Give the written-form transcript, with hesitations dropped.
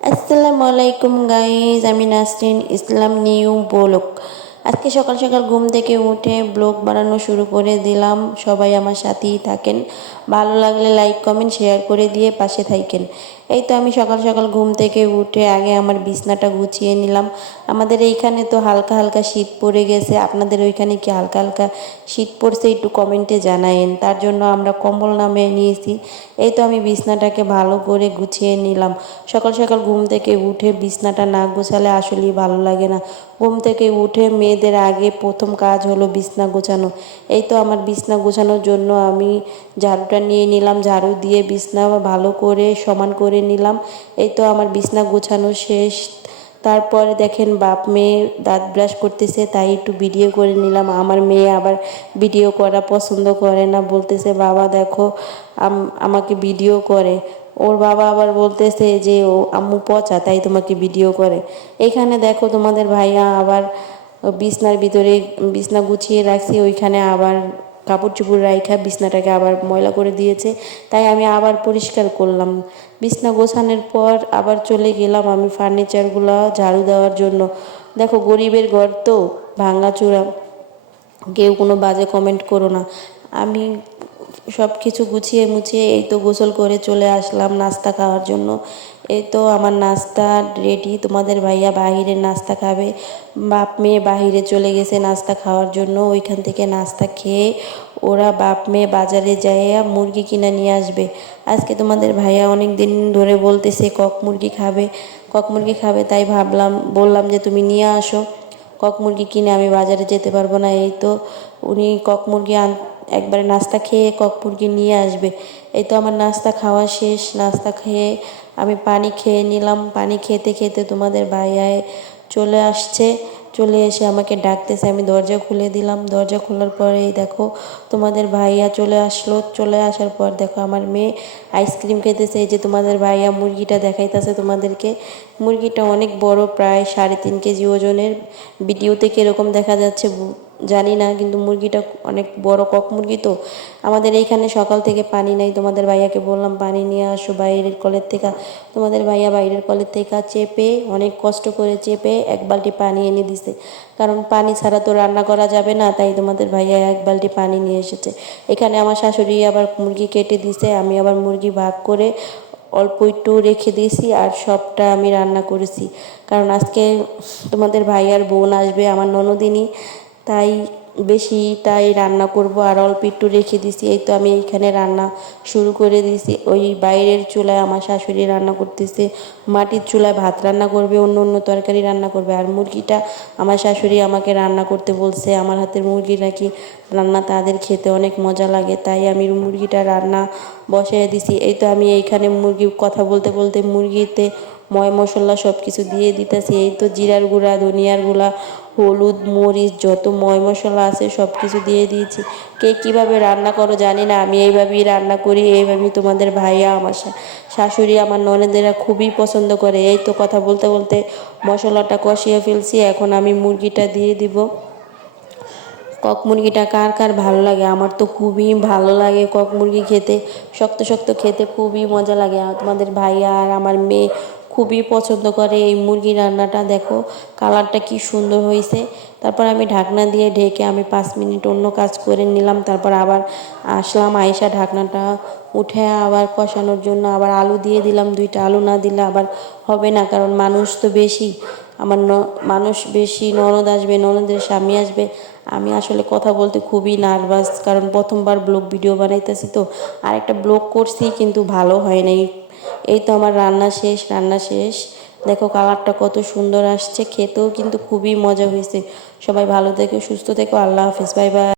আসসালামু আলাইকুম গাইজ, আমি নাসরিন ইসলাম নিউ ব্লগ। আজকে সকাল সকাল ঘুম থেকে উঠে ব্লগ বানানো শুরু করে দিলাম। সবাই আমার সাথেই থাকেন, ভালো লাগলে লাইক কমেন্ট শেয়ার করে দিয়ে পাশে থাকেন। এই তো আমি সকাল সকাল ঘুম থেকে উঠে আগে আমার বিছনাটা গুছিয়ে নিলাম। আমাদের এইখানে তো হালকা হালকা শীত পড়ে গেছে, আপনাদের ওইখানে কি হালকা হালকা শীত পড়ছে একটু কমেন্টে জানায়েন। তার জন্য আমরা কম্বল নামিয়ে নিয়েছি। এই তো আমি বিছনাটাকে ভালো করে গুছিয়ে নিলাম। সকাল সকাল ঘুম থেকে উঠে বিছনাটা না গোছালে আসলেই ভালো লাগে না। ঘুম থেকে উঠে মেয়েদের আগে প্রথম কাজ হলো বিছনা গোছানো। এই তো আমার বিছনা গোছানোর জন্য আমি ঝাড়ুটা নিয়ে নিলাম, ঝাড়ু দিয়ে বিছনা ভালো করে সমান করে নিলাম। এই তো আমার বিছনা গোছানো শেষ। তারপরে দেখেন বাপ মেয়ে দাঁত ব্রাশ করতেছে, তাই একটু ভিডিও করে নিলাম। আমার মেয়ে আবার ভিডিও করা পছন্দ করে না, বলতেছে বাবা দেখো আমাকে ভিডিও করে। ওর বাবা আবার বলতেছে যে ও আম্মু পচা, তাই তোমাকে ভিডিও করে। এখানে দেখো তোমাদের ভাইয়া আবার বিছনার ভিতরে বিছনা গুছিয়ে রাখছি, ওইখানে আবার কাপড় চোপড় রাইখা বিছনাটাকে আবার ময়লা করে দিয়েছে, তাই আমি আবার পরিষ্কার করলাম। বিছনা গোছানোর পর আবার চলে গেলাম আমি ফার্নিচারগুলো ঝাড়ু দেওয়ার জন্য। দেখো গরিবের ঘর তো, ভাঙাচোরা, কেউ কোনো বাজে কমেন্ট করো না। আমি সব কিছু গুছিয়ে মুছিয়ে এই তো গোসল করে চলে আসলাম নাস্তা খাওয়ার জন্য। এই তো আমার নাস্তা রেডি, তোমাদের ভাইয়া বাহিরের নাস্তা খাবে। বাপ মেয়ে বাহিরে চলে গেছে নাস্তা খাওয়ার জন্য। ওইখান থেকে নাস্তা খেয়ে ওরা বাপ মেয়ে বাজারে যাইয়া মুরগি কিনে নিয়ে আসবে। আজকে তোমাদের ভাইয়া অনেক দিন ধরে বলতেছে কক মুরগি খাবে, কক মুরগি খাবে, তাই বললাম যে তুমি নিয়ে আসো কক মুরগি কিনে, আমি বাজারে যেতে পারবো না। এই তো উনি কক মুরগি একবারে নাস্তা খেয়ে কক মুরগি নিয়ে আসবে। এই তো আমার নাস্তা খাওয়া শেষ, নাস্তা খেয়ে আমি পানি খেয়ে নিলাম। পানি খেতে খেতে তোমাদের ভাইয়ায় চলে আসছে, চলে এসে আমাকে ডাকতেছে, আমি দরজা খুলে দিলাম। দরজা খোলার পরে এই দেখো তোমাদের ভাইয়া চলে আসলো। চলে আসার পর দেখো আমার মেয়ে আইসক্রিম খেতেছে। এই যে তোমাদের ভাইয়া মুরগিটা দেখাইতেছে তোমাদেরকে। মুরগিটা অনেক বড়, প্রায় 3.5 কেজি ওজনের। ভিডিওতে কীরকম দেখা যাচ্ছে জানি না, কিন্তু মুরগিটা অনেক বড় কক মুরগি তো। আমাদের এইখানে সকাল থেকে পানি নাই, তোমাদের ভাইয়াকে বললাম পানি নিয়ে আসো বাইরের কলের থেকে। তোমাদের ভাইয়া বাইরের কলের থেকে চেপে অনেক কষ্ট করে চেপে 1 বালতি পানি এনে দিছে, কারণ পানি ছাড়া তো রান্না করা যাবে না, তাই তোমাদের ভাইয়া 1 বালতি পানি নিয়ে এসেছে। এখানে আমার শাশুড়ি আবার মুরগি কেটে দিছে, আমি আবার মুরগি ভাগ করে অল্প একটু রেখে দিয়েছি, আর সবটা আমি রান্না করেছি। কারণ আজকে তোমাদের ভাইয়ার বোন আসবে, আমার ননদিনী, তাই বেশিটাই রান্না করব, আর অল্প একটু রেখে দিছি। এই তো আমি এইখানে রান্না শুরু করে দিয়েছি। ওই বাইরের চুলায় আমার শাশুড়ি রান্না করতেছে, মাটির চুলায় ভাত রান্না করবে, অন্য অন্য তরকারি রান্না করবে। আর মুরগিটা আমার শাশুড়ি আমাকে রান্না করতে বলছে, আমার হাতের মুরগি নাকি রান্না তাদের খেতে অনেক মজা লাগে, তাই আমি মুরগিটা রান্না বসিয়ে দিছি। এই তো আমি এইখানে মুরগি কথা বলতে বলতে মুরগিতে মশলা সব কিছু দিয়ে দিতেছি। এই তো জিরার গুঁড়া, ধনিয়ার গুঁড়া, হলুদ, মরিচ, যত মশলা আছে সব কিছু দিয়ে দিয়েছি। কে কীভাবে রান্না করো জানি না, আমি এইভাবেই রান্না করি। এইভাবেই তোমাদের ভাইয়া, আমার শাশুড়ি, আমার ননদেরা খুবই পছন্দ করে। এই তো কথা বলতে বলতে মশলাটা কষিয়ে ফেলছি, এখন আমি মুরগিটা দিয়ে দিব। কক মুরগিটা কার কার ভালো লাগে? আমার তো খুবই ভালো লাগে কক মুরগি খেতে, শক্ত শক্ত খেতে খুবই মজা লাগে। আর তোমাদের ভাইয়া আর আমার মেয়ে খুবই পছন্দ করে এই মুরগি রান্নাটা। দেখো কালারটা কি সুন্দর হয়েছে। তারপর আমি ঢাকনা দিয়ে ঢেকে আমি 5 মিনিট অন্য কাজ করে নিলাম। তারপর আবার আসলাম, আয়সা ঢাকনাটা উঠে আবার কষানোর জন্য আবার আলু দিয়ে দিলাম। 2টা আলু না দিলে আবার হবে না, কারণ মানুষ তো বেশি, আমার মানুষ বেশি, ননদ আসবে, ননদের স্বামী আসবে। আমি আসলে কথা বলতে খুবই নার্ভাস, কারণ প্রথমবার ব্লগ ভিডিও বানাইতেছি তো। আর একটা ব্লগ করছি কিন্তু ভালো হয় নাই। এই তো আমার রান্না শেষ, রান্না শেষ। দেখো কালারটা কত সুন্দর আসছে, খেতেও কিন্তু খুবই মজা হয়েছে। সবাই ভালো থেকো, সুস্থ থেকো, আল্লাহ হাফেজ, বাই বাই।